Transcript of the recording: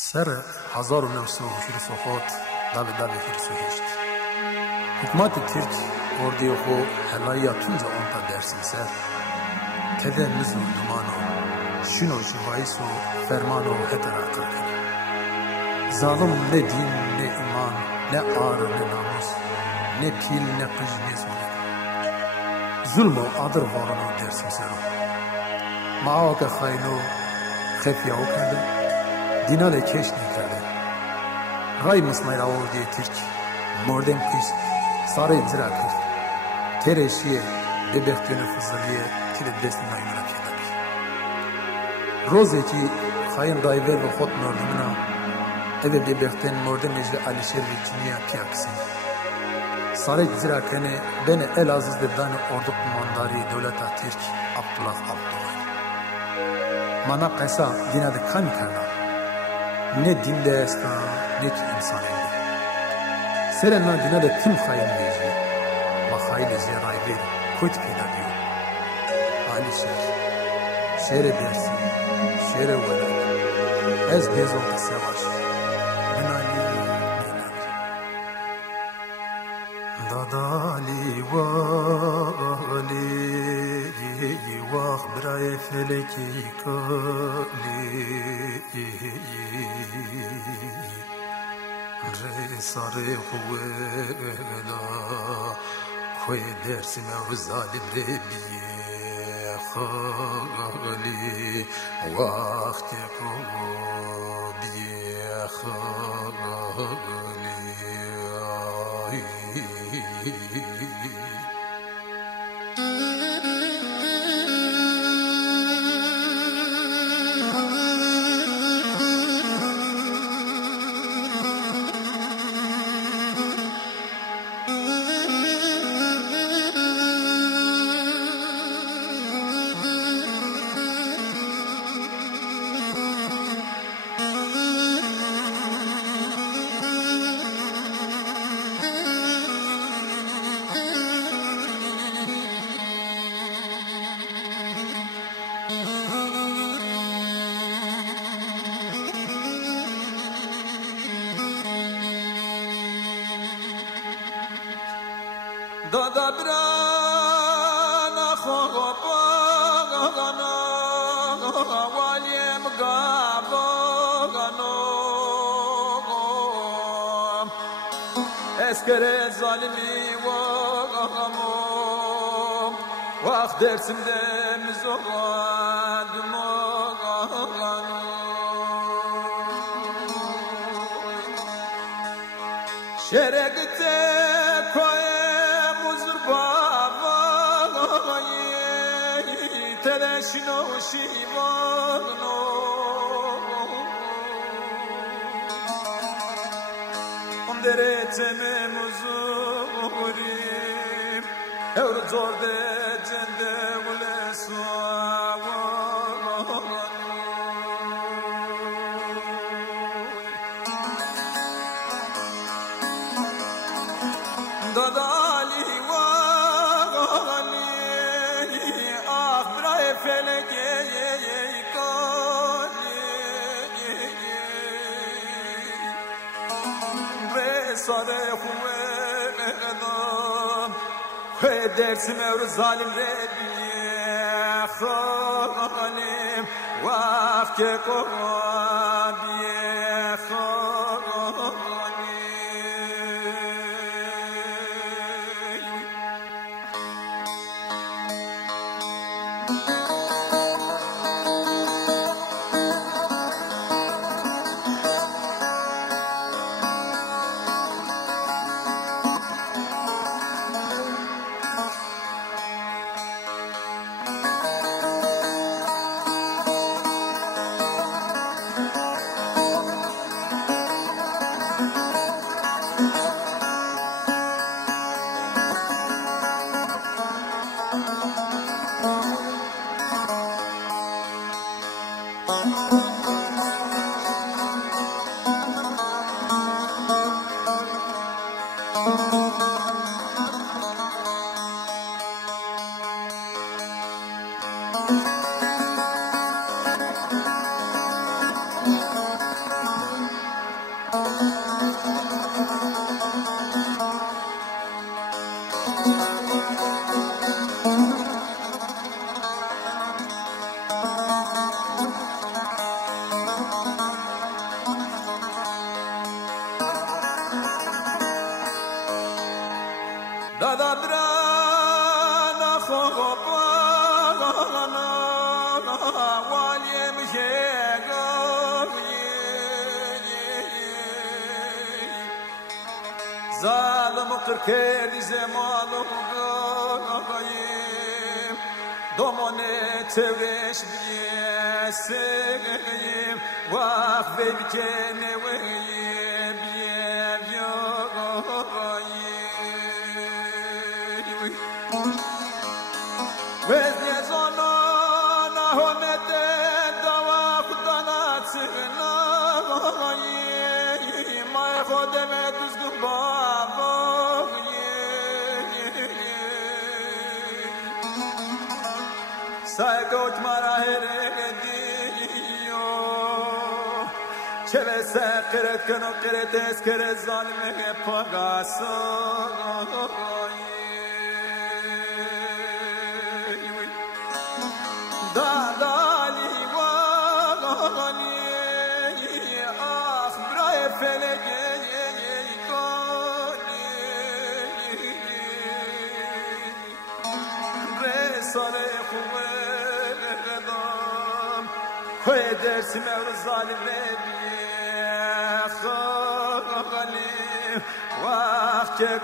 سر 1928 داوی هیچ حکومت ترک اردی خو هلایی تونجا آنتا درسین سر کده نزو دمانو شنو جوایسو فرمانو هترا کرد ظالم نه دین نه ایمان نه آر نه ناموس نه پیل نه قج نه زونه ظلم و آدر وارنو درسین سر معاو که خاینو خفیاو کرده دینال کش نکرده رای مسمیر آوردی ترک مردم پیش ساره اجرا کرد ترشیه ببختیون فضلیه تیر دست نایمنا پیدا بی روزی که خاین رایور و خود مردمنا اوه ببختین مردم اجر علیشیر و جنیا پیاکسین ساره اجرا کنه بین العزیز ددان اردو قمانداری دولتا ترک عبدالله عبدالله مانا قیسا دینا ده کمی کرده نه دین دستان نه تو انسان ده سرنا دینا ده تیم خاین بیجی ما خاین زیرای بیر کت پیدا بیو آلی شیر درسی شیر ولد از بیزون قصه باش بنالی نینمی دادالی والی واخ برای فلکی کلی ساره خویلا خوی درسی من ظالم بیه خالی وقت کو بیه خالی دادا برانا خوابانا والیم گابانا eskere zalimi vagamo vaqt dersimde mizogadım ağano şerekte Tereşino şivano Ondere teme muzurim Evru zorde cende ule suavano Dadali vali feleke kali ve sare huvedam ve dersim evr zalim rebiye khalim vaqt ko biye khalim دادران خوبانا والیم شگوی ظالم قرکردی زمانو گویم دومانه تورش بیسیم وقت بکنه ویم وزن زنان همت دوا خدانا تغنایی ما خودم دوزگو بابایی سایگوت مرا هردیو چه بسه قرد کنو قرد از کرد ظالمه پاگاسایی دادالی واغانی آخ برای فلگی کنی رساله خوبه ندام خوی درسی مورزانی بیخ خالی وقت که